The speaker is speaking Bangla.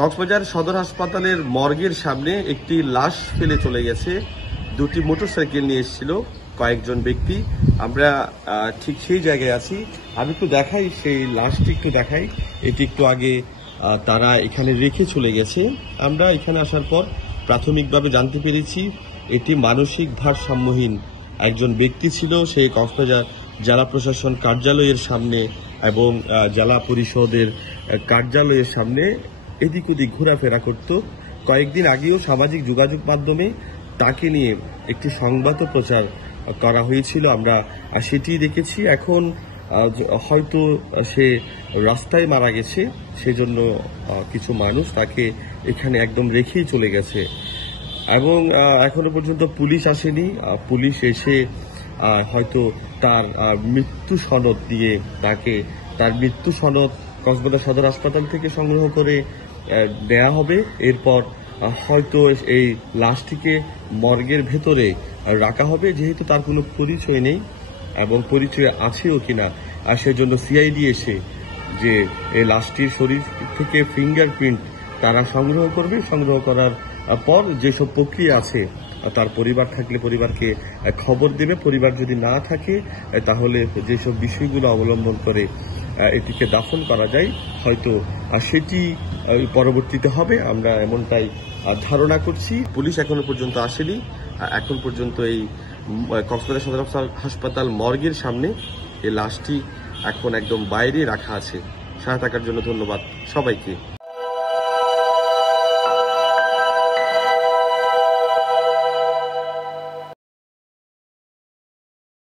কক্সবাজার সদর হাসপাতালের মর্গের সামনে একটি লাশ ফেলে চলে গেছে। দুটি মোটরসাইকেল নিয়ে এসেছিল কয়েকজন ব্যক্তি। আমরা ঠিক সেই জায়গায় আছি। আমি একটু দেখাই, সেই লাশটি একটু দেখাই। এটি একটু আগে তারা এখানে রেখে চলে গেছে। আমরা এখানে আসার পর প্রাথমিকভাবে জানতে পেরেছি এটি মানসিক ভারসাম্যহীন একজন ব্যক্তি ছিল। সেই কক্সবাজার জেলা প্রশাসন কার্যালয়ের সামনে এবং জেলা পরিষদের কার্যালয়ের সামনে এদিক ওদিক ঘোরাফেরা করত। কয়েকদিন আগেও সামাজিক যোগাযোগ মাধ্যমে তাকে নিয়ে একটি সংবাদ প্রচার করা হয়েছিল, আমরা সেটি দেখেছি। এখন হয়তো সে রাস্তায় মারা গেছে, সেজন্য কিছু মানুষ তাকে এখানে একদম রেখেই চলে গেছে এবং এখনো পর্যন্ত পুলিশ আসেনি। পুলিশ এসে হয়তো তার মৃত্যু সনদ দিয়ে তার মৃত্যু সনদ কক্সবাজার সদর হাসপাতাল থেকে সংগ্রহ করে দেয়া হবে। এরপর হয়তো এই লাশটিকে মর্গের ভেতরে রাখা হবে, যেহেতু তার কোনো পরিচয় নেই এবং পরিচয় আছেও কিনা সেজন্য সিআইডি এসে যে এই লাশটির শরীর থেকে ফিঙ্গারপ্রিন্ট তারা সংগ্রহ করবে। সংগ্রহ করার পর যেসব প্রক্রিয়া আছে, তার পরিবার থাকলে পরিবারকে খবর দেবে, পরিবার যদি না থাকে তাহলে যেসব বিষয়গুলো অবলম্বন করে এটিকে দাফন করা যায় হয়তো সেটি পরবর্তীতে হবে, আমরা এমনটাই ধারণা করছি। পুলিশ এখনো পর্যন্ত আসেনি। এখন পর্যন্ত এই কক্সবাজার সদর হাসপাতাল মর্গের সামনে এই লাশটি এখন একদম বাইরে রাখা আছে। সাথে থাকার জন্য ধন্যবাদ সবাইকে।